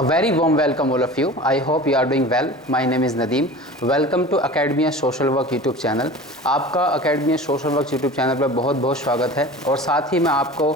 A very warm welcome all of you. I hope you are doing well. My name is Nadeem. Welcome to Academia Social Work YouTube channel. आपका Academia Social Work YouTube channel पर बहुत बहुत स्वागत है और साथ ही मैं आपको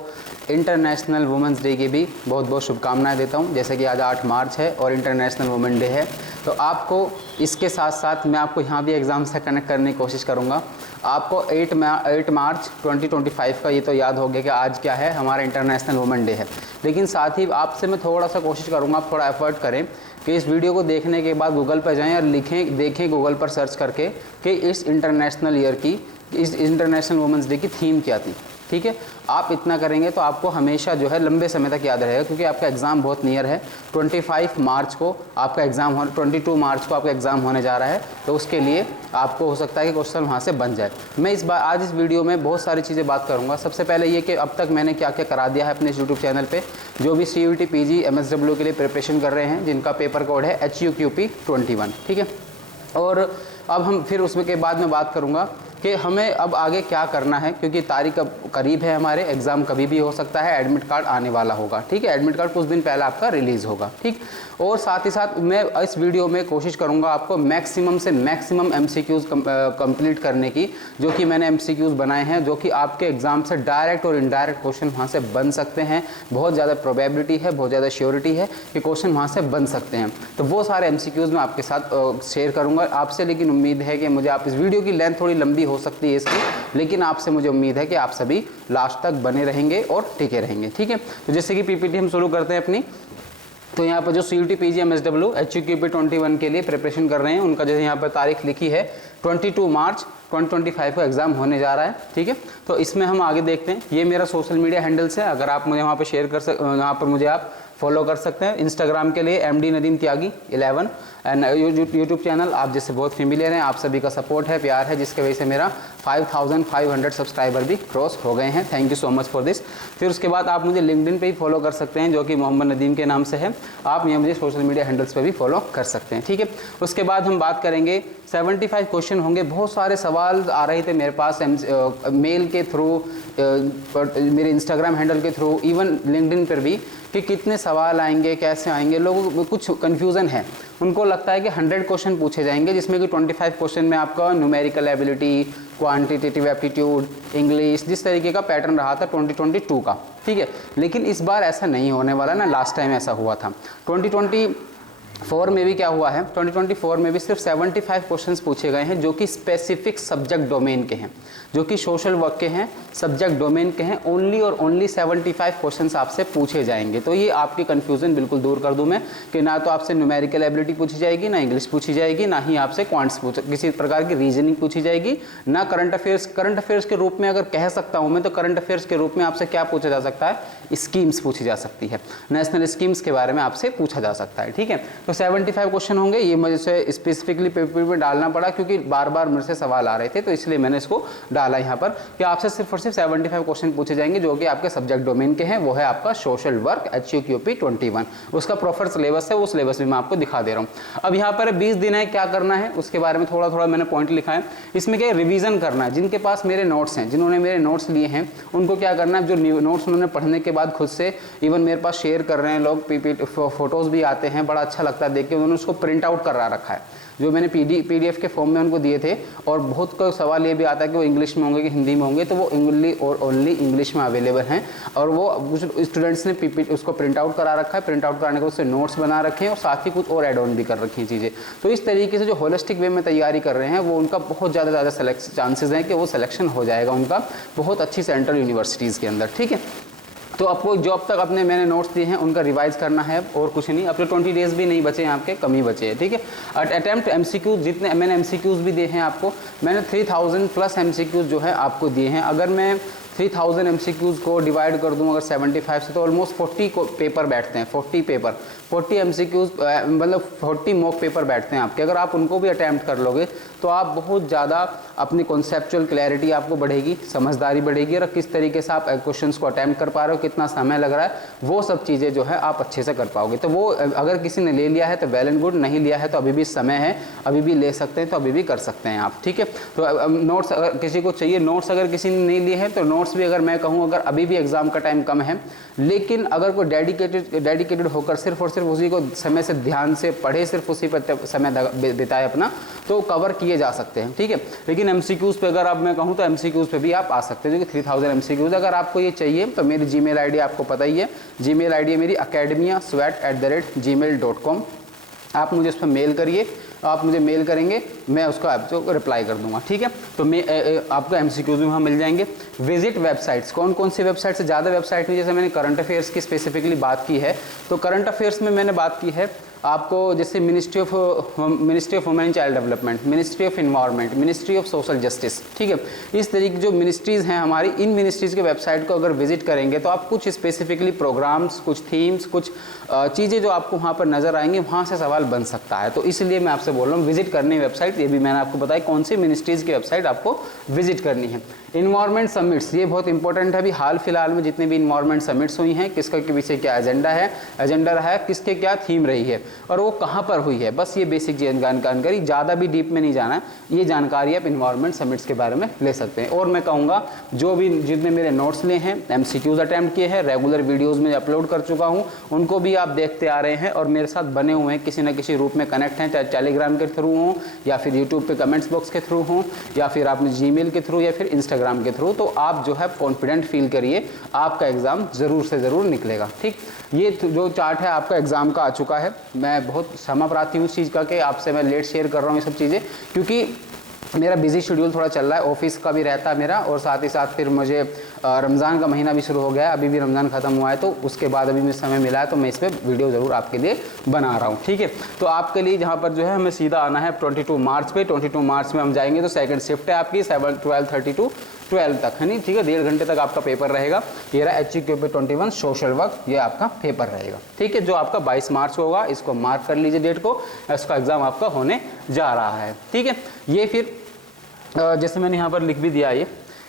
इंटरनेशनल वुमेंस डे की भी बहुत बहुत शुभकामनाएं देता हूं। जैसे कि आज 8 मार्च है और इंटरनेशनल वुमेन डे है, तो आपको इसके साथ साथ मैं आपको यहाँ भी एग्ज़ाम से कनेक्ट करने की कोशिश करूँगा। आपको 8 मार्च 2025 का ये तो याद हो गया कि आज क्या है, हमारा इंटरनेशनल वुमेन डे है। लेकिन साथ ही आपसे मैं थोड़ा सा कोशिश करूँगा, आप थोड़ा एफर्ट करें कि इस वीडियो को देखने के बाद गूगल पर जाएं और देखें गूगल पर सर्च करके कि इस इंटरनेशनल ईयर की, इस इंटरनेशनल वुमेंस डे की थीम क्या थी। ठीक है, आप इतना करेंगे तो आपको हमेशा जो है लंबे समय तक याद रहेगा, क्योंकि आपका एग्ज़ाम बहुत नियर है। 25 मार्च को आपका एग्ज़ाम 22 मार्च को आपका एग्ज़ाम होने जा रहा है, तो उसके लिए आपको हो सकता है कि क्वेश्चन वहाँ से बन जाए। मैं आज इस वीडियो में बहुत सारी चीज़ें बात करूँगा। सबसे पहले ये कि अब तक मैंने क्या क्या करा दिया है अपने यूट्यूब चैनल पर। जो भी CUET PG MSW के लिए प्रिपरेशन कर रहे हैं, जिनका पेपर कोड है HUQP21, ठीक है। और अब हम फिर उसमें के बाद में बात करूँगा कि हमें अब आगे क्या करना है, क्योंकि तारीख अब करीब है, हमारे एग्ज़ाम कभी भी हो सकता है, एडमिट कार्ड आने वाला होगा। ठीक है, एडमिट कार्ड कुछ दिन पहले आपका रिलीज़ होगा। ठीक, और साथ ही साथ मैं इस वीडियो में कोशिश करूंगा आपको मैक्सिमम से मैक्सिमम MCQs कंप्लीट करने की, जो कि मैंने MCQs बनाए हैं, जो कि आपके एग्ज़ाम से डायरेक्ट और इनडायरेक्ट क्वेश्चन वहाँ से बन सकते हैं। बहुत ज़्यादा प्रोबेबिलिटी है, बहुत ज़्यादा श्योरिटी है कि क्वेश्चन वहाँ से बन सकते हैं। तो वो सारे MCQs मैं आपके साथ शेयर करूँगा आपसे। लेकिन उम्मीद है कि मुझे आप इस वीडियो की लेंथ थोड़ी लंबी हो सकती है इसकी, लेकिन आपसे मुझे उम्मीद है कि आप सभी लास्ट तक बने रहेंगे और टिके रहेंगे। ठीक है, तो जैसे कि PPT हम शुरू करते हैं अपनी। तो यहाँ पर जो CUET PG MSW HUQP21 के लिए प्रिपरेशन कर रहे हैं, उनका जैसे यहाँ पर तारीख लिखी है 22 मार्च 2025 को एग्ज़ाम होने जा रहा है। ठीक है, तो इसमें हम आगे देखते हैं। ये मेरा सोशल मीडिया हैंडल्स है, अगर आप मुझे वहाँ पर शेयर कर वहाँ पर मुझे आप फॉलो कर सकते हैं। इंस्टाग्राम के लिए MD Nadeem Tyagi 11 and YouTube channel आप जिससे बहुत फेमिलियर हैं। आप सभी का सपोर्ट है, प्यार है, जिसके वजह से मेरा 5500 सब्सक्राइबर भी क्रॉस हो गए हैं। Thank you so much for this. फिर उसके बाद आप मुझे लिंक्डइन पे ही फॉलो कर सकते हैं, जो कि मोहम्मद नदीम के नाम से है। आप यहाँ मुझे सोशल मीडिया हैंडल्स पे भी फॉलो कर सकते हैं। ठीक है, उसके बाद हम बात करेंगे 75 क्वेश्चन होंगे। बहुत सारे सवाल आ रहे थे मेरे पास मेल के थ्रू, मेरे इंस्टाग्राम हैंडल के थ्रू, इवन लिंक्डइन पर भी, कि कितने सवाल आएंगे, कैसे आएंगे। लोगों को कुछ कन्फ्यूज़न है, उनको लगता है कि 100 क्वेश्चन पूछे जाएंगे, जिसमें कि 25 क्वेश्चन में आपका numerical ability, quantitative aptitude, English, जिस तरीके का पैटर्न रहा था 2022 का। ठीक है, लेकिन इस बार ऐसा नहीं होने वाला ना, लास्ट टाइम ऐसा हुआ था। 2024 में भी क्या हुआ है, 2024 में भी सिर्फ 75 क्वेश्चंस पूछे गए हैं, जो कि स्पेसिफिक सब्जेक्ट डोमेन के हैं, जो कि सोशल वर्क के हैं, सब्जेक्ट डोमेन के हैं। ओनली और ओनली 75 क्वेश्चंस आपसे पूछे जाएंगे। तो ये आपकी कन्फ्यूज़न बिल्कुल दूर कर दूं मैं, कि ना तो आपसे न्यूमेरिकल एबिलिटी पूछी जाएगी, ना इंग्लिश पूछी जाएगी, ना ही आपसे क्वांट्स किसी प्रकार की रीजनिंग पूछी जाएगी, ना करंट अफेयर्स के रूप में अगर कह सकता हूँ मैं, तो करंट अफेयर्स के रूप में आपसे क्या पूछा जा सकता है, स्कीम्स पूछी जा सकती है, नेशनल स्कीम्स के बारे में आपसे पूछा जा सकता है। ठीक है, तो 75 क्वेश्चन होंगे। ये मुझे स्पेसिफिकली पेपर में डालना पड़ा, क्योंकि बार बार मेरे से सवाल आ रहे थे, तो इसलिए मैंने इसको डाला यहाँ पर कि आपसे सिर्फ और सिर्फ 75 क्वेश्चन पूछे जाएंगे, जो कि आपके सब्जेक्ट डोमेन के हैं। वो है आपका सोशल वर्क HUQP21। उसका प्रॉपर सिलेबस है, वो सिलेबस भी मैं आपको दिखा दे रहा हूँ। अब यहाँ पर 20 दिन है, क्या करना है उसके बारे में थोड़ा थोड़ा मैंने पॉइंट लिखा है। इसमें क्या रिवीजन करना है। जिनके पास मेरे नोट्स हैं, जिन्होंने मेरे नोट्स लिए हैं, उनको क्या करना है, जो नोट्स उन्होंने पढ़ने के बाद खुद से इवन मेरे पास शेयर कर रहे हैं लोग, फोटोज़ भी आते हैं, बड़ा अच्छा लगता है देख के। उन्होंने उसको प्रिंट आउट करा रखा है, जो मैंने PDF के फॉर्म में उनको दिए थे। और बहुत का सवाल ये भी आता है कि वो इंग्लिश में होंगे कि हिंदी में होंगे, तो वो ओनली इंग्लिश में अवेलेबल हैं। और वो कुछ स्टूडेंट्स ने उसको प्रिंट आउट करा रखा है। प्रिंट आउट कराने के उससे नोट्स बना रखे हैं, और साथ ही कुछ और एड ऑन भी कर रखी हैं चीज़ें। तो इस तरीके से जो होलिस्टिक वे में तैयारी कर रहे हैं, वो उनका बहुत ज़्यादा चांसेस हैं कि वो सिलेक्शन हो जाएगा उनका बहुत अच्छी सेंट्रल यूनिवर्सिटीज़ के अंदर। ठीक है, तो आपको जो अब तक मैंने नोट्स दिए हैं उनका रिवाइज करना है, और कुछ नहीं। अब तो 20 डेज भी नहीं बचे हैं आपके, कम ही बचे हैं। ठीक है, अटेम्प्ट MCQs जितने मैंने MCQs भी दिए हैं आपको, मैंने 3000 प्लस MCQs जो है आपको दिए हैं। अगर मैं 3000 MCQs को डिवाइड कर दूं अगर 75 से, तो ऑलमोस्ट 40 पेपर बैठते हैं। 40 MCQs मतलब 40 मॉक पेपर बैठते हैं आपके। अगर आप उनको भी अटैम्प्ट कर लोगे तो आप बहुत ज़्यादा अपनी कॉन्सेप्चुअल क्लैरिटी आपको बढ़ेगी, समझदारी बढ़ेगी, और किस तरीके से आप क्वेश्चंस को अटैम्प्ट कर पा रहे हो, कितना समय लग रहा है, वो सब चीज़ें जो है आप अच्छे से कर पाओगे। तो वो अगर किसी ने ले लिया है तो वेल एंड गुड, नहीं लिया है तो अभी भी समय है, अभी भी ले सकते हैं, तो अभी भी कर सकते हैं आप। ठीक है, तो नोट्स अगर किसी को चाहिए, नोट्स अगर किसी ने नहीं लिए हैं तो नोट्स नोट्स भी अगर मैं कहूँ, अगर अभी भी एग्जाम का टाइम कम है, लेकिन अगर कोई डेडिकेटेड होकर सिर्फ और सिर्फ उसी को समय से ध्यान से पढ़े, सिर्फ उसी पर समय बिताए अपना, तो कवर किए जा सकते हैं, ठीक है। लेकिन एमसीक्यूज़ पे अगर आप मैं कहूँ तो एमसीक्यूज़ पे भी आप आ सकते हैं, जो कि 3000 एमसीक्यूज़। अगर आपको ये चाहिए तो मेरी जीमेल आईडी आपको पता ही है, जीमेल आईडी है मेरी academiaswat@gmail.com। आप मुझे उस पर मेल करिए, आप मुझे मेल करेंगे, मैं उसको आपको रिप्लाई कर दूंगा, ठीक है। तो मैं आपको एमसीक्यूज़ भी वहाँ मिल जाएंगे। विजिट वेबसाइट्स, कौन कौन सी वेबसाइट से, ज़्यादा वेबसाइट में, जैसे मैंने करंट अफेयर्स की स्पेसिफिकली बात की है, तो करंट अफेयर्स में मैंने बात की है आपको, जैसे ministry of women and child development, ministry of environment, ministry of social justice, ठीक है। इस तरीके जो मिनिस्ट्रीज़ हैं हमारी, इन मिनिस्ट्रीज़ के वेबसाइट को अगर विजिट करेंगे तो आप कुछ स्पेसिफिकली प्रोग्राम्स, कुछ थीम्स, कुछ चीज़ें जो आपको वहाँ पर नज़र आएंगी, वहाँ से सवाल बन सकता है। तो इसलिए मैं आपसे बोल रहा हूँ विजिट करनी वेबसाइट, ये भी मैंने आपको बताया कौन सी मिनिस्ट्रीज़ की वेबसाइट आपको विजिट करनी है। इन्वायरमेंट समिट्स, ये बहुत इंपॉर्टेंट है। अभी हाल फिलहाल में जितने भी इन्वायरमेंट समिट्स हुई हैं, किसका के पीछे क्या एजेंडा रहा है, किसके क्या थीम रही है और वो कहाँ पर हुई है, बस ये बेसिक जानकारी, ज़्यादा भी डीप में नहीं जाना है, ये जानकारी आप इन्वायरमेंट समिट्स के बारे में ले सकते हैं। और मैं कहूँगा जो भी जितने मेरे नोट्स लिए हैं, एमसीक्यूज़ अटैम्प्ट किए हैं, रेगुलर वीडियोज़ में अपलोड कर चुका हूँ, उनको भी आप देखते आ रहे हैं और मेरे साथ बने हुए हैं, किसी न किसी रूप में कनेक्ट हैं, चाहे टेलीग्राम के थ्रू हों या फिर यूट्यूब पे कमेंट्स बॉक्स के थ्रू हों या फिर आपने जीमेल के थ्रू या फिर इंस्टाग्राम के थ्रू। तो आप जो है कॉन्फिडेंट फील करिए, आपका एग्ज़ाम ज़रूर से ज़रूर निकलेगा, ठीक। ये जो चार्ट है आपका एग्ज़ाम का आ चुका है। मैं बहुत क्षमा प्रार्थी हूँ इस चीज़ का कि आपसे मैं लेट शेयर कर रहा हूँ ये सब चीज़ें, क्योंकि मेरा बिजी शेड्यूल थोड़ा चल रहा है, ऑफिस का भी रहता है मेरा, और साथ ही साथ फिर मुझे रमज़ान का महीना भी शुरू हो गया है, अभी भी रमज़ान ख़त्म हुआ है, तो उसके बाद अभी मुझे समय मिला है, तो मैं इस पर वीडियो ज़रूर आपके लिए बना रहा हूँ, ठीक है। तो आपके लिए जहाँ पर जो है हमें सीधा आना है 22 मार्च पे, 22 मार्च में हम जाएंगे। तो सेकंड शिफ्ट है आपकी 12:30 to 12 तक, है नहीं, ठीक है। 1.5 घंटे तक आपका पेपर रहेगा। ये रहा HEQ21 सोशल वर्क, ये आपका पेपर रहेगा, ठीक है, जो आपका 22 मार्च को होगा। इसको मार्क कर लीजिए डेट को, इसका एग्ज़ाम आपका होने जा रहा है, ठीक है। ये फिर जैसे मैंने यहाँ पर लिख भी दिया, ये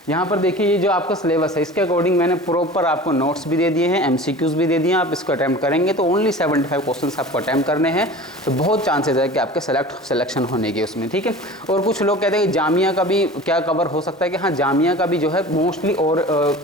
यहाँ पर देखिए, ये जो आपका सिलेबस है इसके अकॉर्डिंग मैंने प्रॉपर आपको नोट्स भी दे दिए हैं, एमसीक्यूज़ भी दे दिए हैं। आप इसको अटैम्प्ट करेंगे तो ओनली 75 क्वेश्चंस आपको अटैम्प्ट करने हैं, तो बहुत चांसेस है कि आपके सिलेक्शन होने के उसमें, ठीक है। और कुछ लोग कहते हैं कि जामिया का भी क्या कवर हो सकता है, कि हाँ जामिया का भी जो है मोस्टली, और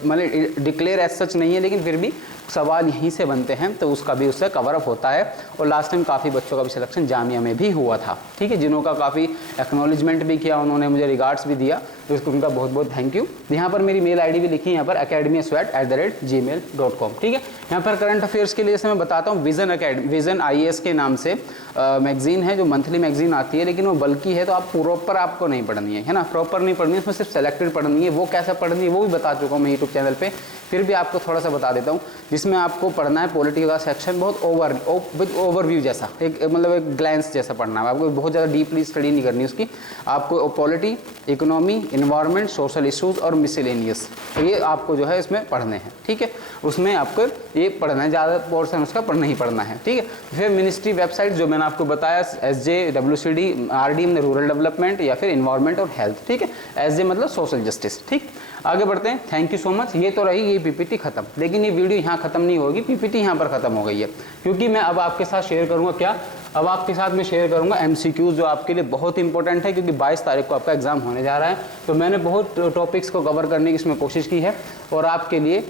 मतलब डिक्लेयर एज सच नहीं है, लेकिन फिर भी सवाल यहीं से बनते हैं, तो उसका भी उससे कवर अप होता है। और लास्ट टाइम काफ़ी बच्चों का भी सिलेक्शन जामिया में भी हुआ था, ठीक है, जिन्हों का काफ़ी एक्नॉलेजमेंट भी किया, उन्होंने मुझे रिगार्ड्स भी दिया, तो इसको उनका बहुत बहुत थैंक यू। यहाँ पर मेरी मेल आईडी भी लिखी है, यहाँ पर academiaswat@gmail.com, ठीक है। यहाँ पर करंट अफेयर्स के लिए जैसे मैं बताता हूँ, विजन IAS के नाम से मैगजीन है, जो मंथली मैगजीन आती है, लेकिन वो बल्कि है, तो आप प्रॉपर आपको नहीं पढ़नी है ना, प्रॉपर नहीं पढ़नी है, उसमें सिर्फ सेलेक्टेड पढ़नी है। वो कैसे पढ़नी है वो भी बता चुका हूँ मैं यूट्यूब चैनल पे, फिर भी आपको थोड़ा सा बता देता हूँ। जिसमें आपको पढ़ना है पॉलिटी का सेक्शन, बहुत ओवरव्यू जैसा, एक मतलब एक ग्लैंस जैसा पढ़ना है आपको, बहुत ज़्यादा डीपली स्टडी नहीं करनी उसकी। आपको polity, economy, environment, social issues और मिसलेनियस, ये आपको जो है इसमें पढ़ने हैं, ठीक है। उसमें आपको ये पढ़ना है, ज़्यादा पोर्शन उसका पढ़ना ही पढ़ना है, ठीक है। फिर मिनिस्ट्री वेबसाइट जो मैंने आपको बताया, SJ, WCD, RD में रूरल डेवलपमेंट या फिर इन्वायरमेंट और हेल्थ, ठीक है। SJ मतलब सोशल जस्टिस, ठीक। आगे बढ़ते हैं, थैंक यू सो मच। ये तो रही ये PPT खत्म, लेकिन ये वीडियो यहाँ खत्म नहीं होगी, PPT यहाँ पर खत्म हो गई है, क्योंकि मैं अब आपके साथ शेयर करूँगा क्या, अब आपके साथ मैं शेयर करूँगा MCQs, जो आपके लिए बहुत इंपॉर्टेंट है, क्योंकि 22 तारीख को आपका एग्जाम होने जा रहा है। तो मैंने बहुत टॉपिक्स को कवर करने की इसमें कोशिश की है, और आपके लिए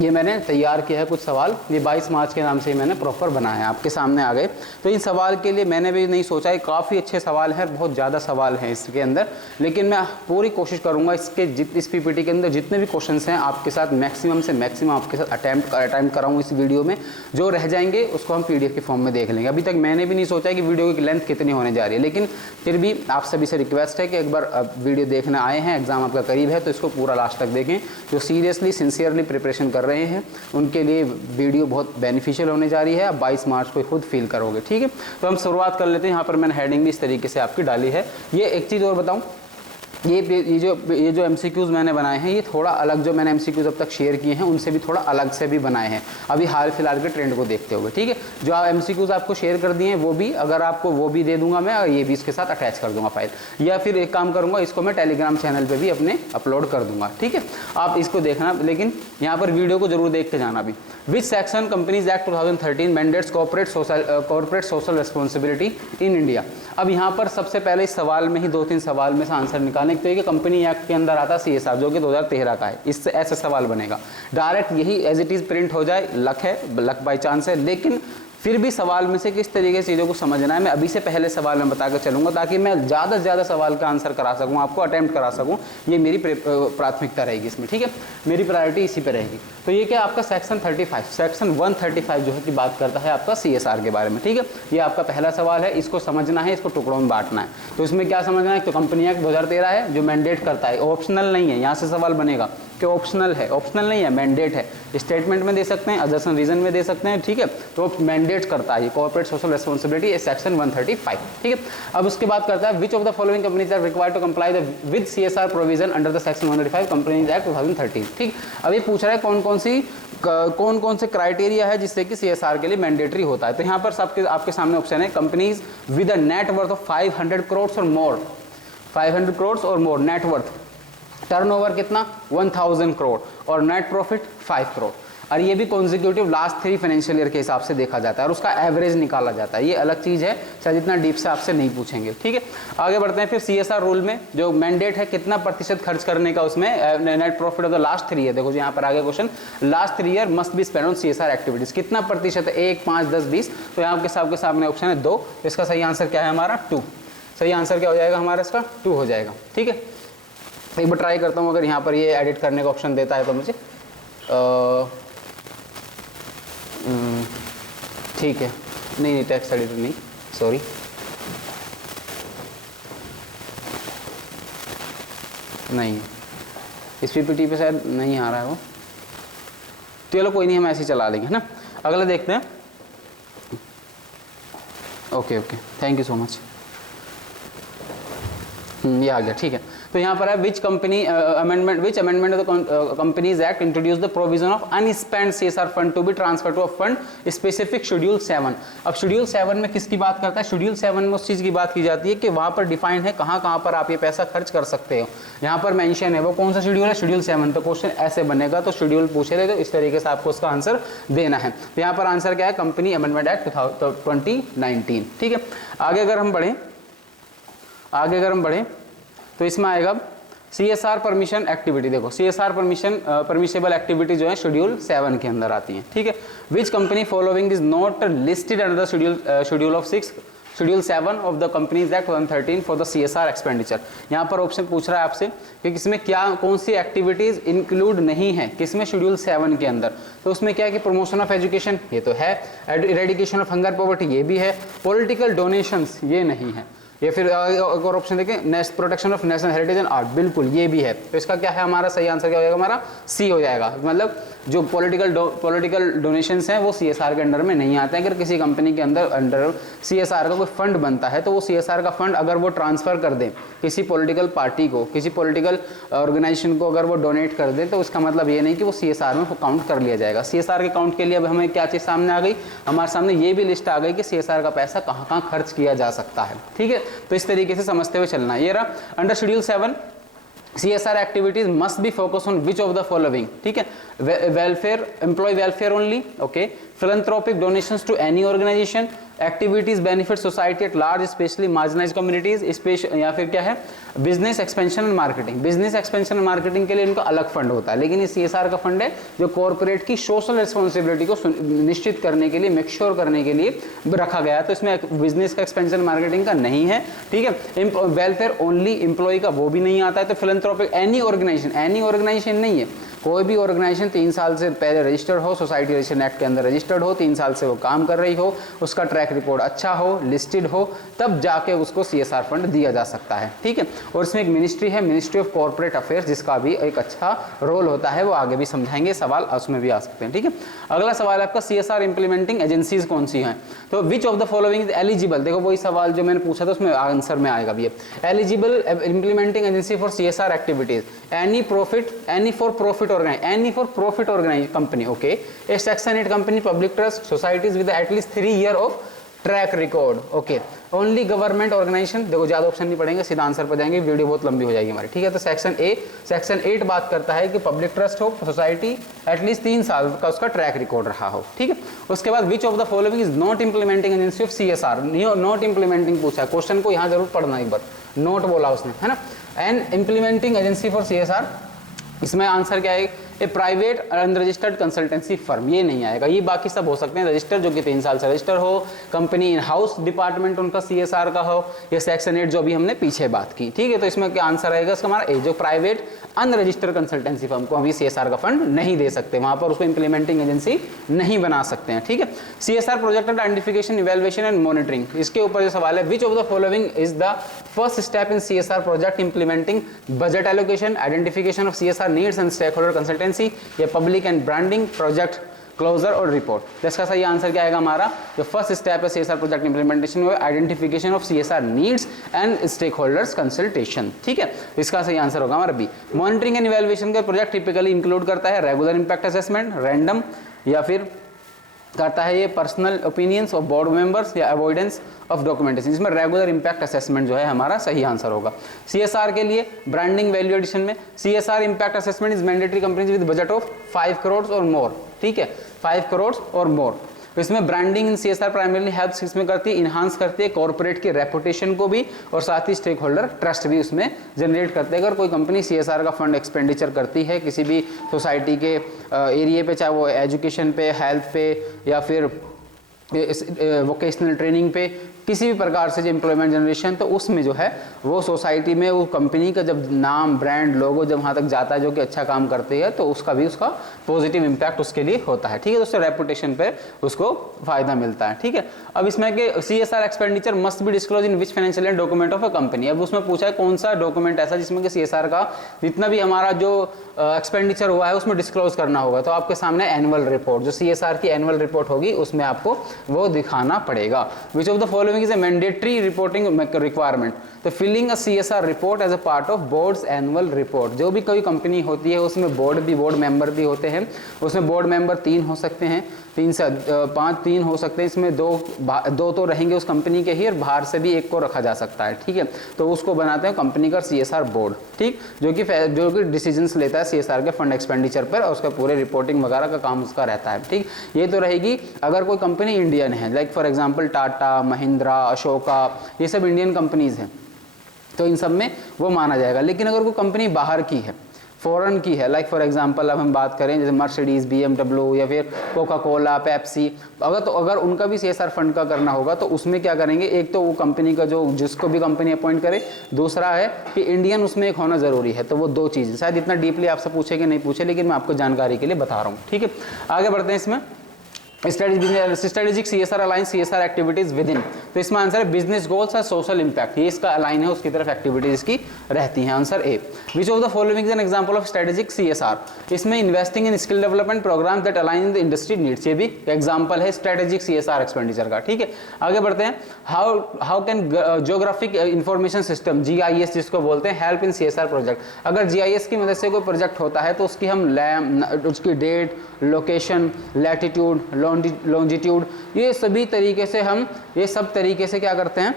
ये मैंने तैयार किया है कुछ सवाल, ये 22 मार्च के नाम से ही मैंने प्रॉपर बनाया है, आपके सामने आ गए। तो इन सवाल के लिए मैंने भी नहीं सोचा, है काफ़ी अच्छे सवाल हैं, बहुत ज़्यादा सवाल हैं इसके अंदर, लेकिन मैं पूरी कोशिश करूँगा इसके इस PPT के अंदर जितने भी क्वेश्चंस हैं आपके साथ मैक्सिमम से मैक्सिमम आपके साथ अटैम्प्ट कराऊँ इस वीडियो में। जो रह जाएंगे उसको हम PDF के फॉर्म में देख लेंगे। अभी तक मैंने भी नहीं सोचा कि वीडियो की लेंथ कितनी होने जा रही है, लेकिन फिर भी आप सभी से रिक्वेस्ट है कि एक बार वीडियो देखने आए हैं, एग्जाम आपका करीब है, तो इसको पूरा लास्ट तक देखें। जो सीरियसली सिंसियरली प्रिपरेशन कर रहे हैं उनके लिए वीडियो बहुत बेनिफिशियल होने जा रही है, आप 22 मार्च को खुद फील करोगे, ठीक है। तो हम शुरुआत कर लेते हैं। यहाँ पर मैंने हेडिंग भी इस तरीके से आपकी डाली है। ये एक चीज़ और बताऊँ, ये जो MCQs मैंने बनाए हैं, ये थोड़ा अलग, जो मैंने MCQs अब तक शेयर किए हैं उनसे भी थोड़ा अलग से भी बनाए हैं, अभी हाल फिलहाल के ट्रेंड को देखते हुए, ठीक है। जो आप MCQs आपको शेयर कर दिए हैं वो भी, अगर आपको वो भी दे दूंगा मैं, और ये भी इसके साथ अटैच कर दूंगा फाइल, या फिर एक काम करूंगा, इसको मैं टेलीग्राम चैनल पर भी अपने अपलोड कर दूंगा, ठीक है। आप इसको देखना, लेकिन यहाँ पर वीडियो को जरूर देख के जाना भी। Which section companies act 2013 mandates corporate social responsibility in India. अब यहाँ पर सबसे पहले इस सवाल में ही 2-3 सवाल में से आंसर निकालने निकालना। एक तो ये कि कंपनी एक्ट के अंदर आता है CSR जो कि 2013 का है, इससे ऐसे सवाल बनेगा। डायरेक्ट यही एज इट इज प्रिंट हो जाए, लक बाई चांस है, लेकिन फिर भी सवाल में से किस तरीके से चीज़ों को समझना है मैं अभी से पहले सवाल में बताकर चलूंगा, ताकि मैं ज़्यादा से ज़्यादा सवाल का आंसर करा सकूं, आपको अटेम्प्ट करा सकूं। ये मेरी प्राथमिकता रहेगी इसमें, ठीक है, मेरी प्रायोरिटी इसी पे रहेगी। तो ये क्या आपका सेक्शन 35, सेक्शन 135 जो है कि बात करता है आपका CSR के बारे में, ठीक है। ये आपका पहला सवाल है, इसको समझना है, इसको टुकड़ों में बांटना है। तो इसमें क्या समझना है, तो कंपनी एक्ट 2013 है जो मैंडेट करता है, ऑप्शनल नहीं है। यहाँ से सवाल बनेगा कि ऑप्शनल है, ऑप्शनल नहीं है, मैंडेट है। स्टेटमेंट में दे सकते हैं, अजर्सन रीजन में दे सकते हैं, ठीक है। तो मैंडेट करता है ये कॉर्पोरेट सोशल रिस्पांसिबिलिटी, सेक्शन 135, ठीक है। अब उसके बाद करता है which of the following companies are required to comply with CSR provision under the section 135 companies act 2013, ठीक। अब ये पूछ रहा है कौन कौन से क्राइटेरिया है जिससे कि CSR के लिए मैंडेटरी होता है। तो यहाँ पर सबके आपके सामने ऑप्शन है, companies with a net worth of 500 crore और मोर, 500 करोड़ और मोर नेट वर्थ, टर्नओवर कितना 1000 करोड़ और नेट प्रॉफिट 5 करोड़। और ये भी कॉन्जिक्यूटिव लास्ट 3 फाइनेंशियल ईयर के हिसाब से देखा जाता है और उसका एवरेज निकाला जाता है। ये अलग चीज़ है, शायद इतना डीप से आपसे नहीं पूछेंगे, ठीक है। आगे बढ़ते हैं फिर CSR रूल में जो मैंडेट है कितना प्रतिशत खर्च करने का, उसमें net profit of the last 3 year. देखो यहाँ पर आगे question, last 3 year must be spend on CSR activities, कितना प्रतिशत है, 1, 5, 10, 20। तो यहाँ आपके सामने ऑप्शन है 2। इसका सही आंसर क्या है हमारा 2। सही आंसर क्या हो जाएगा हमारा, इसका 2 हो जाएगा, ठीक है। एक बार ट्राई करता हूँ, अगर यहाँ पर ये एडिट करने का ऑप्शन देता है तो मुझे ठीक है, नहीं टेक्स्ट एडिटर नहीं, सॉरी, नहीं इस PPT पे शायद नहीं आ रहा है वो। चलो कोई नहीं, हम ऐसे ही चला लेंगे, है ना। अगला देखते हैं। Okay, thank you so much. ये आ गया, ठीक है। तो यहाँ पर है which amendment of the Companies Act introduce the provision of unspent CSR fund to be transfer to a fund specific schedule 7। अब शेड्यूल 7 में किसकी बात करता है, शेड्यूल 7 में उस चीज की बात की जाती है कि वहां पर डिफाइन है कहाँ पर आप ये पैसा खर्च कर सकते हो। यहाँ पर मेंशन है वो कौन सा शेड्यूल है, शेड्यूल 7। तो क्वेश्चन ऐसे बनेगा, तो शेड्यूल पूछे थे तो इस तरीके से आपको उसका आंसर देना है। तो यहाँ पर आंसर क्या है, कंपनी अमेंडमेंट एक्ट 2019, ठीक है। आगे अगर हम बढ़ें तो इसमें आएगा CSR परमिशन एक्टिविटी। देखो CSR परमिशेबल एक्टिविटी जो है शेड्यूल 7 के अंदर आती है, ठीक है। Which company following is not listed under the schedule 7 of the Companies act 2013 for the CSR expenditure. यहाँ पर ऑप्शन पूछ रहा है आपसे कि किसमें कौन सी एक्टिविटीज इंक्लूड नहीं है, किसमें शेड्यूल 7 के अंदर। तो उसमें क्या है कि प्रमोशन ऑफ एजुकेशन ये तो है, इरेडिकेशन ऑफ हंगर पॉवर्टी ये भी है, पॉलिटिकल डोनेशंस ये नहीं है, ये फिर एक और ऑप्शन देखें, protection of national heritage and art, बिल्कुल ये भी है। तो इसका क्या है हमारा सही आंसर क्या हो जाएगा, हमारा C हो जाएगा। मतलब जो पॉलिटिकल डोनेशंस हैं वो CSR के अंडर में नहीं आते हैं। अगर किसी कंपनी के अंडर CSR का कोई फंड बनता है तो वो CSR का फंड अगर वो ट्रांसफर कर दें किसी पॉलिटिकल पार्टी को, किसी पॉलिटिकल ऑर्गेनाइजेशन को, अगर वो डोनेट कर दें तो उसका मतलब ये नहीं कि वो CSR में काउंट कर लिया जाएगा। CSR के काउंट के लिए अब हमें क्या चीज़ सामने आ गई, हमारे सामने ये भी लिस्ट आ गई कि CSR का पैसा कहाँ कहाँ खर्च किया जा सकता है, ठीक है। तो इस तरीके से समझते हुए चलना है। ये रहा under schedule 7 CSR activities must be focus on which of the following, ठीक है। Welfare, employee welfare only, okay, philanthropic donations to any organisation, activities benefit society at large specially marginalised communities, या फिर क्या है business expansion and marketing. Business expansion and marketing के लिए इनका अलग फंड होता है, लेकिन ये CSR का फंड है जो कॉर्पोरेट की सोशल रिस्पॉन्सिबिलिटी को निश्चित करने के लिए, मेक श्योर करने के लिए रखा गया है। तो इसमें बिजनेस का एक्सपेंशन मार्केटिंग का नहीं है, ठीक है। वेलफेयर ओनली एम्प्लॉय का वो भी नहीं आता है। तो फिलैंथ्रोपिक एनी ऑर्गेनाइजेशन नहीं है, कोई भी ऑर्गेनाइजेशन 3 साल से पहले रजिस्टर्ड हो, सोसाइटी रजिस्ट्रेशन एक्ट के अंदर रजिस्टर्ड हो, 3 साल से वो काम कर रही हो, उसका ट्रैक रिकॉर्ड अच्छा हो, लिस्टेड हो, तब जाके उसको CSR फंड दिया जा सकता है, ठीक है। और इसमें एक मिनिस्ट्री है, मिनिस्ट्री ऑफ कॉर्पोरेट अफेयर्स, जिसका भी एक अच्छा रोल होता है, वो आगे भी समझाएंगे, सवाल उसमें भी आ सकते हैं, ठीक है। अगला सवाल है आपका CSR इंप्लीमेंटिंग एजेंसीज कौन सी हैं। तो विच of the following is eligible, देखो वही सवाल जो मैंने पूछा था उसमें आंसर में आएगा भी, eligible implementing agency for CSR activities, any for profit organise company, okay, a section 8 company, public trust, societies with at least 3 year of track record, okay, only government organisation. देखो ज्यादा ऑप्शन नहीं पढ़ेंगे, सीधा आंसर पर जाएंगे, वीडियो बहुत लंबी हो जाएगी हमारी, ठीक है। तो सेक्शन 8 बात करता है कि पब्लिक ट्रस्ट हो, सोसाइटी एटलीस्ट 3 साल का उसका ट्रैक रिकॉर्ड रहा हो, ठीक है। उसके बाद विच of the following is not implementing agency of CSR, not implementing पूछा है क्वेश्चन को, यहाँ जरूर पढ़ना एक बार, नोट बोला उसने, है ना। And implementing agency for CSR, इसमें आंसर क्या है, ए प्राइवेट अनरजिस्टर्ड कंसल्टेंसी फर्म, ये नहीं आएगा। ये बाकी सब हो सकते हैं रजिस्टर, जो कि 3 साल से रजिस्टर हो, कंपनी इन हाउस डिपार्टमेंट उनका CSR का हो, या सेक्शन 8 जो भी हमने पीछे बात की, ठीक है। तो इसमें क्या आंसर आएगा इसका, हमारा ए, जो प्राइवेट अनरजिस्टर्ड कंसल्टेंसी फर्म को हम CSR का फंड नहीं दे सकते, वहां पर उसको इंप्लीमेंटिंग एजेंसी नहीं बना सकते हैं, ठीक है। CSR project identification, evaluation and monitoring, इसके ऊपर जो सवाल है, which of the following is the first step in CSR project implementing budget allocation, identification of CSR needs and stakeholder consultancy, या public and branding, project closure और report. तो इसका सही आंसर क्या आएगा हमारा, जो फर्स्ट स्टेप है CSR प्रोजेक्ट इंप्लीमेंटेशन में, identification of CSR needs and stakeholders consultation, ठीक है। इसका सही आंसर होगा हमारा बी। मॉनिटरिंग एंड इवैल्यूएशन का प्रोजेक्ट टिपिकली इंक्लूड करता है रेगुलर इंपैक्ट असेसमेंट, रैंडम, या फिर करता है ये personal opinions of board members, या अवॉइडेंस ऑफ डॉक्यूमेंटेशन। इसमें रेगुलर इंपैक्ट असेसमेंट जो है हमारा सही आंसर होगा। CSR के लिए ब्रांडिंग वैल्यू एडिशन में CSR impact assessment is mandatory companies with budget of 5 crore और मोर, ठीक है, 5 करोड़ और मोर। तो इसमें ब्रांडिंग इन CSR प्राइमरीली हेल्प्स इसमें करती है, इन्हांस करती है कॉर्पोरेट की रेपुटेशन को भी, और साथ ही स्टेक होल्डर ट्रस्ट भी उसमें जनरेट करते हैं। अगर कोई कंपनी CSR का फंड एक्सपेंडिचर करती है किसी भी सोसाइटी के एरिया पे, चाहे वो एजुकेशन पे, हेल्थ पे, या फिर वोकेशनल ट्रेनिंग पे, किसी भी प्रकार से जो एम्प्लॉयमेंट जनरेशन, तो उसमें जो है वो सोसाइटी में वो कंपनी का जब नाम, ब्रांड, लोगो जब वहाँ तक जाता है जो कि अच्छा काम करती है, तो उसका भी उसका पॉजिटिव इंपैक्ट उसके लिए होता है, ठीक है। उससे रेपुटेशन पे उसको फायदा मिलता है, ठीक है। अब इसमें कि CSR expenditure must be disclose in which financial and document of a company. अब उसमें पूछा है कौन सा डॉक्यूमेंट ऐसा जिसमें कि CSR का जितना भी हमारा जो एक्सपेंडिचर हुआ है उसमें डिस्क्लोज करना होगा। तो आपके सामने एनुअल रिपोर्ट, जो CSR की एनुअल रिपोर्ट होगी, उसमें आपको वो दिखाना पड़ेगा। Which of the following is a mandatory reporting requirement. तो filing a CSR report as a part of boards annual report. जो भी कोई कंपनी होती है उसमें बोर्ड मेंबर भी होते हैं, उसमें बोर्ड मेंबर 3 हो सकते हैं, 3 से 5 हो सकते हैं। इसमें दो तो रहेंगे उस कंपनी के ही, और बाहर से भी एक को रखा जा सकता है, ठीक है। तो उसको बनाते हैं कंपनी का CSR बोर्ड, ठीक, जो कि डिसीजंस लेता है CSR के फंड एक्सपेंडिचर पर, और उसका पूरे रिपोर्टिंग वगैरह का काम उसका रहता है, ठीक। ये तो रहेगी अगर कोई कंपनी इंडियन है, like for example Tata, Mahindra, Ashoka, ये सब इंडियन कंपनीज हैं, तो इन सब में वो माना जाएगा। लेकिन अगर कोई कंपनी बाहर की है, फॉरेन की है, लाइक फॉर एग्जांपल अब हम बात करें जैसे मर्सिडीज, BMW, या फिर कोका कोला, पेप्सी, अगर उनका भी CSR फंड का करना होगा, तो उसमें क्या करेंगे, एक तो वो कंपनी का जो जिसको भी कंपनी अपॉइंट करे, दूसरा है कि इंडियन उसमें एक होना जरूरी है। तो वो 2 चीज़ शायद इतना डीपली आपसे पूछे कि नहीं पूछे, लेकिन मैं आपको जानकारी के लिए बता रहा हूँ, ठीक है। आगे बढ़ते हैं इसमें। Strategic CSR align CSR activities with in. तो इसमें आंसर है बिजनेस गोल्स और सोशल इंपैक्ट, ये इसका अलाइन है, उसकी तरफ एक्टिविटीज की रहती हैं। Answer A. Which of the following is an example of strategic CSR। इसमें investing in skill development programme that align the industry needs, ये भी एग्जांपल है स्ट्रेटेजिक CSR एक्सपेंडिचर का, ठीक है। आगे बढ़ते हैं। How can geographic information system, GIS जिसको बोलते हैं, हेल्प इन CSR प्रोजेक्ट। अगर GIS की मदद से कोई प्रोजेक्ट होता है तो उसकी हम उसकी डेट, लोकेशन, लैटिट्यूड, लॉन्जिट्यूड, ये सभी तरीके से हम ये सब तरीके से क्या करते हैं,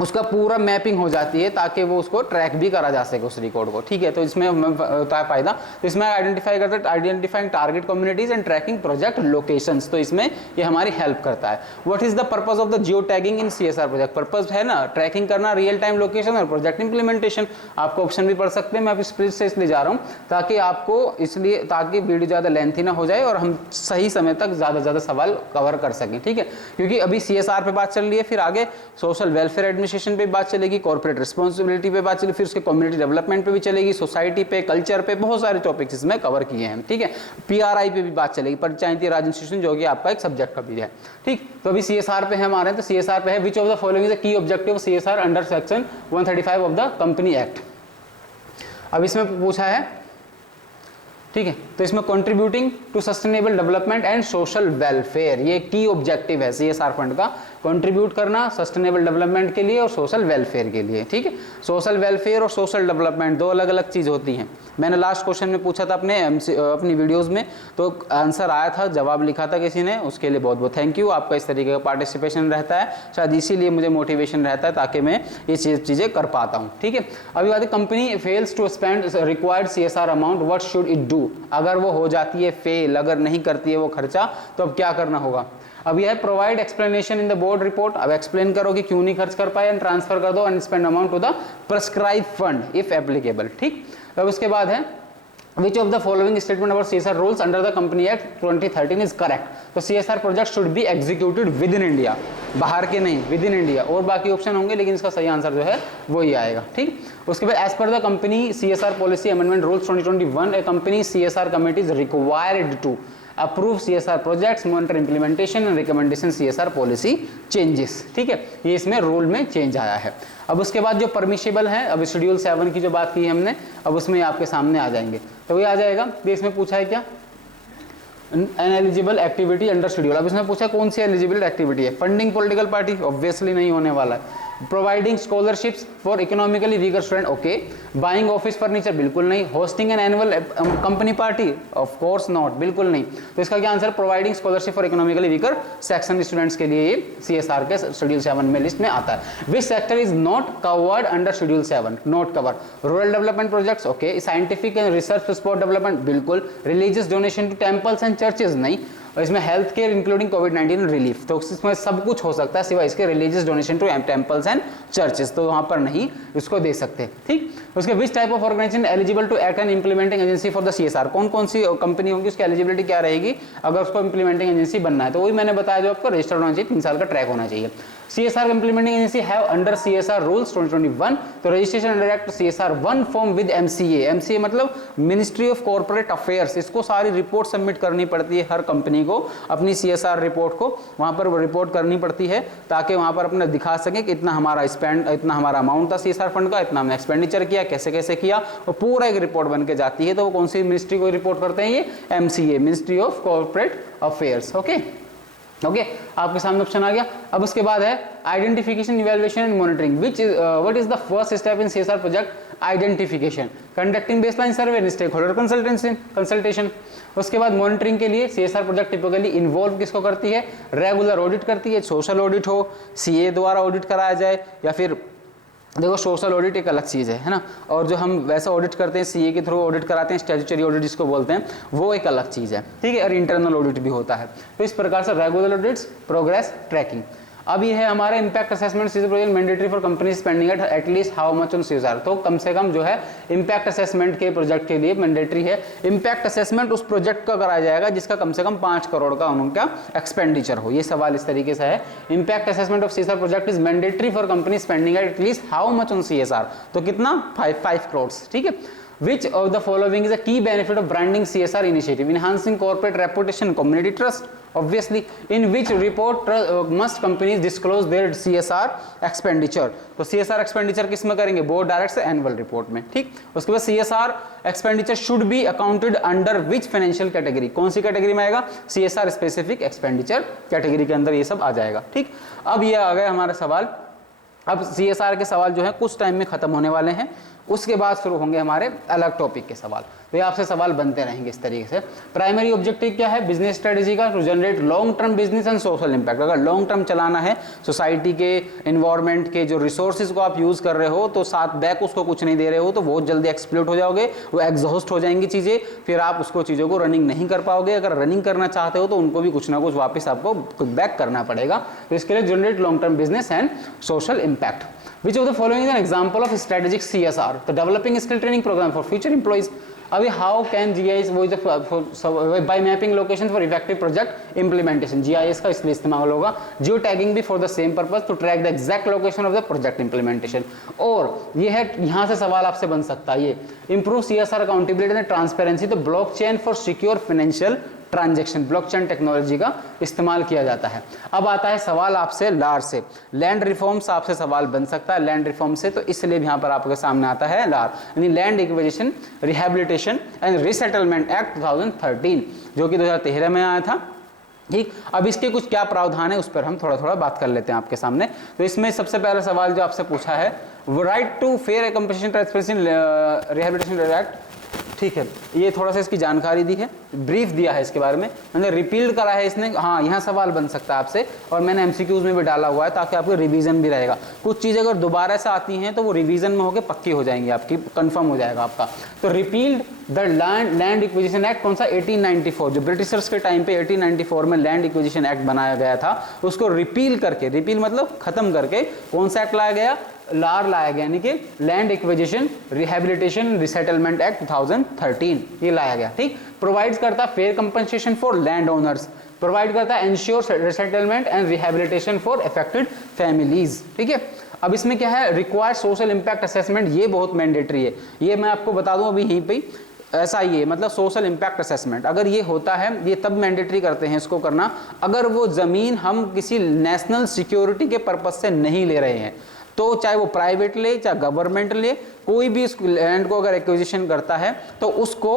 उसका पूरा मैपिंग हो जाती है ताकि वो उसको ट्रैक भी करा जा सके उस रिकॉर्ड को, ठीक है। तो इसमें होता है फायदा। तो इसमें आइडेंटिफाई करते हैं identifying target communities and tracking project locations, तो इसमें ये हमारी हेल्प करता है। What is the purpose of the geo tagging in CSR project. Purpose है ना ट्रैकिंग करना, रियल टाइम लोकेशन और प्रोजेक्ट इंप्लीमेंटेशन। आपको ऑप्शन भी पढ़ सकते हैं, मैं अभी स्प्लिट से इसलिए जा रहा हूँ ताकि आपको इसलिए ताकि वीडियो ज़्यादा लेंथी ना हो जाए और हम सही समय तक ज़्यादा से ज़्यादा सवाल कवर कर सकें, ठीक है। क्योंकि अभी CSR पे बात चल रही है, फिर आगे सोशल वेलफेयर एडमिनिस्ट्रेशन पे बात चलेगी, कॉर्पोरेट रिस्पॉन्सिबिलिटी पे बात चलेगी, फिर उसके कम्युनिटी डेवलपमेंट पे भी चलेगी, सोसाइटी पे, कल्चर पे, बहुत सारे टॉपिक्स इसमें कवर किए हैं, ठीक है। PRI पे भी बात चलेगी, पंचायती राज इंस्टीट्यूशन, जो कि आपका एक सब्जेक्ट का भी है, ठीक। तो अभी CSR पे है हमारे, तो CSR पे है which of the following is the key objective of CSR under section 135 of the company act. अब इसमें पूछा है, ठीक है, तो इसमें contributing to sustainable development and social welfare, ये की ऑब्जेक्टिव है CSR फंड का, कंट्रीब्यूट करना सस्टेनेबल डेवलपमेंट के लिए और सोशल वेलफेयर के लिए, ठीक है। सोशल वेलफेयर और सोशल डेवलपमेंट 2 अलग अलग चीज़ होती हैं। मैंने लास्ट क्वेश्चन में पूछा था अपनी वीडियोस में, तो आंसर आया था, जवाब लिखा था किसी ने, उसके लिए बहुत बहुत थैंक यू। आपका इस तरीके का पार्टिसिपेशन रहता है, शायद इसीलिए मुझे मोटिवेशन रहता है ताकि मैं ये चीज़ें कर पाता हूँ, ठीक है। अभी बात है company fails to spend required CSR amount, what should it do. अगर वो हो जाती है फेल, अगर नहीं करती है वो खर्चा, तो अब क्या करना होगा। अब यह है provide explanation in the board report, अब एक्सप्लेन करो कि क्यों नहीं खर्च कर पाए, एंड ट्रांसफर कर दो unspent amount to the prescribe fund if applicable. ठीक, अब उसके बाद है Which of the following statement about CSR rules under the Company Act 2013 is correct? तो CSR project should be executed within India, बाहर के नहीं, within India। और बाकी ऑप्शन होंगे लेकिन इसका सही आंसर जो है वो ही आएगा। ठीक, उसके बाद as per the company CSR policy amendment rules 2021 a company CSR committee is required to approve CSR projects, monitor implementation and recommendation CSR policy changes। ठीक है, ये इसमें रूल में चेंज आया है। अब उसके बाद जो परमिशेबल है, अब शेड्यूल 7 की जो बात की हमने, अब उसमें आपके सामने आ जाएंगे। तो ये आ जाएगा, इसमें पूछा है क्या, N eligible activity under schedule. अब इसमें पूछा कौन सी एलिजिबल एक्टिविटी है, फंडिंग पॉलिटिकल पार्टी, ऑब्वियसली नहीं होने वाला है। Providing scholarships for economically weaker student, okay. Buying office furniture, बिल्कुल नहीं। Hosting an annual company party, of course not, बिल्कुल नहीं। तो इसका क्या answer, providing scholarship for economically weaker section students के लिए ये CSR के शेड्यूल 7 में लिस्ट में आता है। Which sector is not covered under schedule 7, not cover. Rural development projects, okay. Scientific and research sport development, बिल्कुल। Religious donation to temples and churches, नहीं। और इसमें हेल्थ केयर इंक्लूडिंग कोविड-19 रिलीफ, तो इसमें सब कुछ हो सकता है सिवाय इसके religious donation to temples and churches, तो वहां पर नहीं इसको दे सकते। ठीक, उसके which type of organisation eligible to act and implementing agency for the CSR, कौन कौन सी कंपनी होगी, उसकी एलिजिबिलिटी क्या रहेगी अगर उसको इंप्लीमेंटिंग एजेंसी बनना है। तो वही मैंने बताया, जो आपको रजिस्टर्ड होना चाहिए, 3 साल का ट्रैक होना चाहिए। CSR implementing agency have under CSR rules 2021, तो registration under act CSR 1 form with MCA मतलब मिनिस्ट्री ऑफ कॉर्पोरेट अफेयर्स, इसको सारी रिपोर्ट सबमिट करनी पड़ती है हर कंपनी को, अपनी CSR रिपोर्ट को वहां पर रिपोर्ट करनी पड़ती है, ताकि वहां पर अपना दिखा सके कि इतना हमारा स्पेंड, इतना हमारा अमाउंट था CSR फंड का, इतना हमने एक्सपेंडिचर किया, कैसे कैसे किया, वो पूरा एक रिपोर्ट बन के जाती है। तो वो कौन सी मिनिस्ट्री को रिपोर्ट करते हैं, ये MCA, ministry of corporate affairs. Okay, आपके सामने ऑप्शन आ गया। अब उसके बाद है identification, evaluation and monitoring. What is the first step in CSR project, identification, conducting baseline survey and stakeholder consultation. उसके बाद मॉनिटरिंग के लिए CSR प्रोजेक्ट टिपिकली इन्वॉल्व किसको करती है, रेगुलर ऑडिट करती है, सोशल ऑडिट हो, CA द्वारा ऑडिट कराया जाए, या फिर देखो सोशल ऑडिट एक अलग चीज़ है ना, और जो हम वैसा ऑडिट करते हैं CA के थ्रू ऑडिट कराते हैं, स्टैट्यूटरी ऑडिट जिसको बोलते हैं, वो एक अलग चीज़ है। ठीक है, और इंटरनल ऑडिट भी होता है। तो इस प्रकार से रेगुलर ऑडिट्स, प्रोग्रेस ट्रैकिंग। अब ये है हमारा impact assessment CSR project mandatory for company spending at least how much on CSR, तो कम से कम जो है इम्पैक्ट असेसमेंट के प्रोजेक्ट के लिए मैंडेटरी है। इम्पैक्ट असेसमेंट उस प्रोजेक्ट का कराया जाएगा जिसका कम से कम 5 करोड़ का उनका एक्सपेंडिचर हो। ये सवाल इस तरीके से है, impact assessment of CSR project is mandatory for company spending at least how much on CSR, तो कितना 5 करोड़। ठीक है, Which of the following is a key benefit of branding CSR initiative, enhancing corporate reputation, community trust, obviously. In which report must companies disclose their CSR expenditure, तो CSR expenditure किस में करेंगे, board direct से annual report में। ठीक, उसके बाद CSR expenditure should be accounted under which financial category, कौन सी कैटेगरी में आएगा, CSR स्पेसिफिक एक्सपेंडिचर कैटेगरी के अंदर ये सब आ जाएगा। ठीक, अब ये आ गए हमारे सवाल। अब CSR के सवाल जो है कुछ टाइम में खत्म होने वाले हैं, उसके बाद शुरू होंगे हमारे अलग टॉपिक के सवाल। तो ये आपसे सवाल बनते रहेंगे इस तरीके से। प्राइमरी ऑब्जेक्टिव क्या है बिजनेस स्ट्रेटेजी का, to generate long term business and social impact. अगर लॉन्ग टर्म चलाना है, सोसाइटी के, इन्वायरमेंट के जो रिसोर्सेज को आप यूज कर रहे हो, तो साथ बैक उसको कुछ नहीं दे रहे हो, तो बहुत जल्दी एक्सप्लोट हो जाओगे, वो एग्जॉस्ट हो जाएंगी चीजें, फिर आप उसको चीजों को रनिंग नहीं कर पाओगे। अगर रनिंग करना चाहते हो तो उनको भी कुछ ना कुछ वापस आपको बैक करना पड़ेगा। तो इसके लिए generate long term business and social impact. Which of the following is an example of strategic CSR? The developing skill training program for future employees. अभी how can GIS वो by mapping locations for effective project implementation, GIS का इसलिए इस्तेमाल होगा। Geo tagging भी for the same purpose to track the exact location of the project implementation। और ये है, यहाँ से सवाल आपसे बन सकता है, ये improve CSR accountability and transparency, तो blockchain for secure financial transaction, blockchain technology का इस्तेमाल किया जाता है। अब आता है सवाल आपसे लार से, लैंड रिफॉर्म्स आपसे सवाल बन सकता है लैंड रिफॉर्म से, तो इसलिए भी यहाँ पर आपके सामने आता है लार, यानी land acquisition, rehabilitation and resettlement act 2013, जो कि 2013 में आया था। ठीक, अब इसके कुछ क्या प्रावधान है उस पर हम थोड़ा थोड़ा बात कर लेते हैं आपके सामने। तो इसमें सबसे पहला सवाल जो आपसे पूछा है, right to fair compensation transparency rehabilitation act. ठीक है, ये थोड़ा सा इसकी जानकारी दी है, ब्रीफ दिया है इसके बारे में, मैंने रिपील्ड करा है इसने। हाँ, यहाँ सवाल बन सकता है आपसे, और मैंने MCQs में भी डाला हुआ है ताकि आपको रिवीजन भी रहेगा। कुछ चीज़ें अगर दोबारा से आती हैं तो वो रिवीजन में होकर पक्की हो जाएंगी, आपकी कंफर्म हो जाएगा आपका। तो repealed the land acquisition act कौन सा 1894, जो ब्रिटिशर्स के टाइम पे 1894 में लैंड एक्विजिशन एक्ट बनाया गया था, उसको रिपील करके, रिपील मतलब खत्म करके कौन सा एक्ट लाया गया, लाया गया, यानी कि land acquisition rehabilitation resettlement act 2013 ये लाया गया। ठीक, प्रोवाइड्स करता है fair compensation for land owners, provide करता है ensure resettlement and rehabilitation for affected families. ठीक है, अब इसमें क्या है, रिक्वायर्ड सोशल इंपैक्ट असेसमेंट, ये बहुत मैंडेटरी है, ये मैं आपको बता दूं अभी यहीं पे, ऐसा ही है, मतलब सोशल इंपैक्ट असेसमेंट अगर ये होता है, ये तब मैंडेटरी करते हैं इसको करना अगर वो जमीन हम किसी नेशनल सिक्योरिटी के पर्पज से नहीं ले रहे हैं, तो चाहे वो प्राइवेट ले चाहे गवर्नमेंट ले, कोई भी इस लैंड को अगर एक्विजिशन करता है तो उसको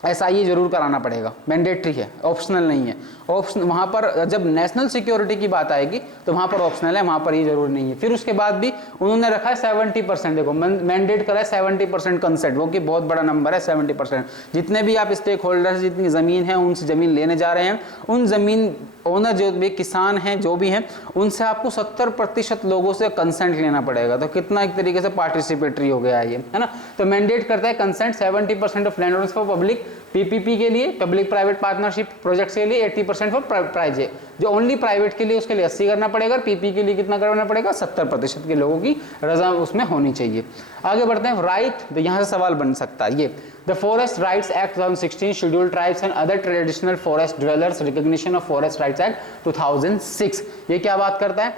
SIA जरूर कराना पड़ेगा, मैंडेटरी है, ऑप्शनल नहीं है। ऑप्शन वहाँ पर जब नेशनल सिक्योरिटी की बात आएगी तो वहाँ पर ऑप्शनल है, वहाँ पर ये जरूर नहीं है। फिर उसके बाद भी उन्होंने रखा है 70%, देखो मैंडेट करा है 70% कंसेंट, वो कि बहुत बड़ा नंबर है 70%। जितने भी आप स्टेक होल्डर्स, जितनी ज़मीन है उनसे ज़मीन लेने जा रहे हैं, उन ज़मीन ओनर जो भी किसान हैं जो भी हैं, उनसे आपको 70% लोगों से कंसेंट लेना पड़ेगा। तो कितना एक तरीके से पार्टिसिपेटरी हो गया ये, है ना। तो मैंडेट करता है consent 70% of land owners for public PPP के लिए, पब्लिक प्राइवेट पार्टनरशिप प्रोजेक्ट्स के लिए 80% फॉर प्राइवेट, जो ओनली प्राइवेट के लिए उसके लिए 80 करना पड़ेगा, PP के लिए कितना करना पड़ेगा, 70% के लोगों की रजा उसमें होनी चाहिए। आगे बढ़ते हैं, राइट, तो यहाँ से सवाल बन सकता है ये, the forest rights act 2016 schedule tribes and other traditional forest dwellers recognition of forest rights act 2006, ये क्या बात करता है,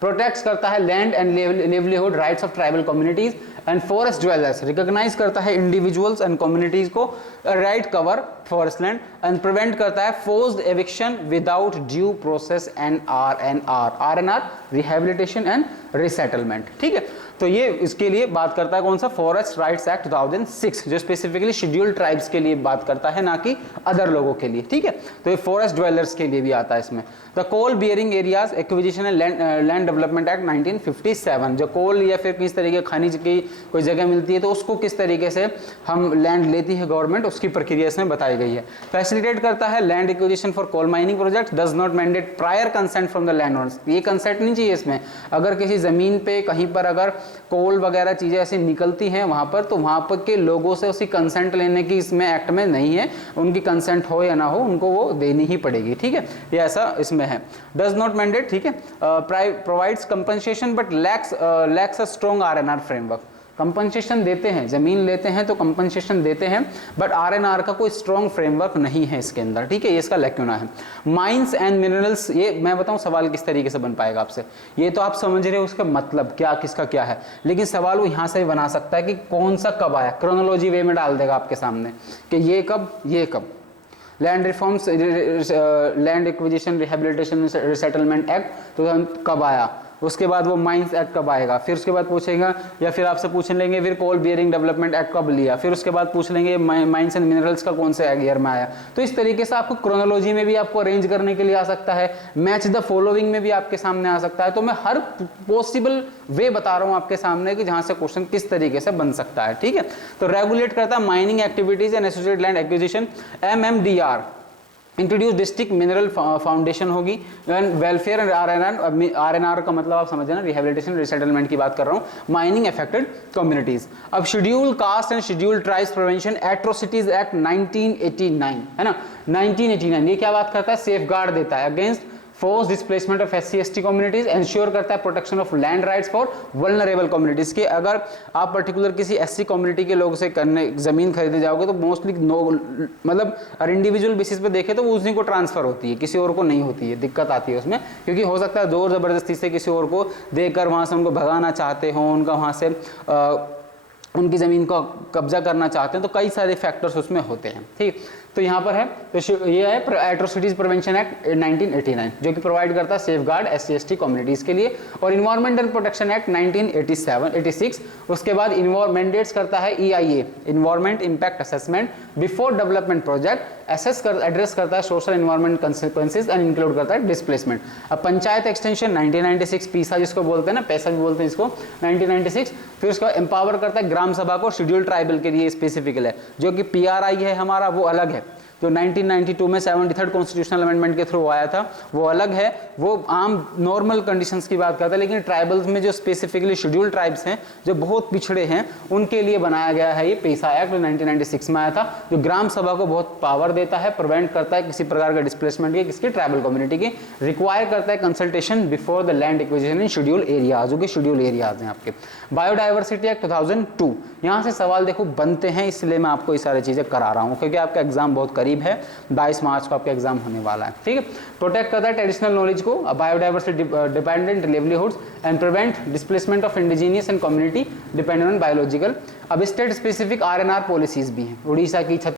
प्रोटेक्ट करता है land and livelihood rights of tribal communities and forest dwellers, recognise करता है इंडिविजुअल्स एंड कम्युनिटीज को right cover forest land and prevent करता है forced eviction without due process and RNR rehabilitation and resettlement. ठीक है, तो ये इसके लिए बात करता है कौन सा, फॉरेस्ट राइट्स एक्ट 2006, जो स्पेसिफिकली शेड्यूल्ड ट्राइब्स के लिए बात करता है, ना कि अदर लोगों के लिए। ठीक है, तो ये फॉरेस्ट ड्वेलर्स के लिए भी आता है इसमें। The coal bearing areas acquisition and land development act 1957, जो कोल या फिर किस तरीके खनिज की कोई जगह मिलती है तो उसको किस तरीके से हम लैंड लेती है गवर्नमेंट, उसकी प्रक्रिया इसमें बताई गई है। फैसिलिटेट करता है land acquisition for coal mining project, does not mandate prior consent from the land owners, ये कंसेंट नहीं चाहिए इसमें। अगर किसी जमीन पे कहीं पर अगर कोल वगैरह चीजें ऐसी निकलती हैं वहां पर, तो वहां पर के लोगों से उसकी कंसेंट लेने की इसमें एक्ट में नहीं है, उनकी कंसेंट हो या ना हो उनको वो देनी ही पड़ेगी। ठीक है, ये ऐसा इसमें है। डज नॉट मैंडेट, ठीक है, provides compensation but lakhs a strong RNR framework, compensation देते हैं, जमीन लेते हैं तो कंपनसेशन देते हैं, बट RNR का कोई स्ट्रॉन्ग फ्रेमवर्क नहीं है इसके अंदर। ठीक है, ये इसका लैक्यूना है। माइंस एंड मिनरल्स, ये मैं बताऊं सवाल किस तरीके से बन पाएगा आपसे, ये तो आप समझ रहे हो उसका मतलब क्या, किसका क्या है, लेकिन सवाल वो यहां से भी बना सकता है कि कौन सा कब आया, क्रोनोलॉजी वे में डाल देगा आपके सामने कि ये कब land reforms, land acquisition rehabilitation resettlement act तो कब आया, उसके बाद वो माइंस एक्ट कब आएगा, फिर उसके बाद पूछेगा, या फिर आपसे पूछ लेंगे फिर कोल बियरिंग डेवलपमेंट एक्ट कब लिया, फिर उसके बाद पूछ लेंगे माइंस एंड मिनरल्स का कौन से ईयर में आया। तो इस तरीके से आपको क्रोनोलॉजी में भी आपको अरेंज करने के लिए आ सकता है, मैच द फॉलोइंग में भी आपके सामने आ सकता है। तो मैं हर पॉसिबल वे बता रहा हूं आपके सामने कि जहां से क्वेश्चन किस तरीके से बन सकता है। ठीक है, तो रेगुलेट करता है mining activities and associated land acquisition, MMDR introduce district mineral foundation होगी, वेलफेयर एंड RNR का मतलब आप समझ ना, रिहेबिलिटेशन रिसेटलमेंट की बात कर रहा हूँ, माइनिंग अफेक्टेड कम्युनिटीज। अब schedule caste and schedule tribes prevention atrocities act 1989 है ना, 1989 ये क्या बात करता है, सेफ गार्ड देता है against force displacement of SC/ST communities, ensure करता है protection of land rights for vulnerable communities के। अगर आप पर्टिकुलर किसी SC कम्युनिटी के लोग से करने जमीन खरीदने जाओगे तो मोस्टली मतलब अगर इंडिविजुअल बेसिस पे देखे तो वो उसी को ट्रांसफर होती है, किसी और को नहीं होती है, दिक्कत आती है उसमें, क्योंकि हो सकता है जोर जबरदस्ती से किसी और को देकर वहां से उनको भगाना चाहते हो, उनका वहां से उनकी ज़मीन को कब्जा करना चाहते हैं, तो कई सारे फैक्टर्स उसमें होते हैं। ठीक, तो यहाँ पर है, तो ये है एट्रोसिटीज प्रिवेंशन एक्ट 1989 जो कि प्रोवाइड करता है सेफ गार्ड SC/ST कम्युनिटीज के लिए, और इन्वायरमेंटल प्रोटेक्शन एक्ट 1986 उसके बाद मैंडेट्स करता है EIA environment impact assessment before development project, address करता है social environment consequences and include करता है डिस्प्लेसमेंट। अब पंचायत एक्सटेंशन 1996 पीसा जिसको बोलते हैं ना, पैसा भी बोलते हैं इसको, 1996। फिर उसका एम्पावर करता है ग्राम सभा को, शेड्यूल ट्राइबल के लिए स्पेसिफिकल है, जो कि PRI है हमारा वो अलग है, जो 1992 में 73rd कॉन्स्टिट्यूशनल अमेंडमेंट के थ्रू आया था वो अलग है, वो आम नॉर्मल कंडीशंस की बात करता है, लेकिन ट्राइबल्स में जो स्पेसिफिकली शेड्यूल्ड ट्राइब्स हैं जो बहुत पिछड़े हैं उनके लिए बनाया गया है ये पेसा एक्ट, 1996 में आया था, जो ग्राम सभा को बहुत पावर देता है, प्रिवेंट करता है किसी प्रकार का डिस्प्लेसमेंट की किसकी ट्राइबल कम्युनिटी की, रिक्वायर करता है consultation before the land acquisition in schedule areas, जो कि शेड्यूल एरियाज हैं आपके। बायोडाइवर्सिटी एक्ट 2002, यहाँ से सवाल देखो बनते हैं, इसलिए मैं आपको ये सारी चीजें करा रहा हूँ क्योंकि आपका एग्जाम बहुत करीब है, 22 मार्च को आपका एग्जाम होने वाला है, ठीक है। प्रोटेक्ट करता है ट्रेडिशनल नॉलेज को, biodiversity dependent livelihoods and prevent displacement of indigenous and community dependent on biological. अब स्टेट स्पेसिफिक आरएनआर पॉलिसीज भी हैं, उड़ीसा की,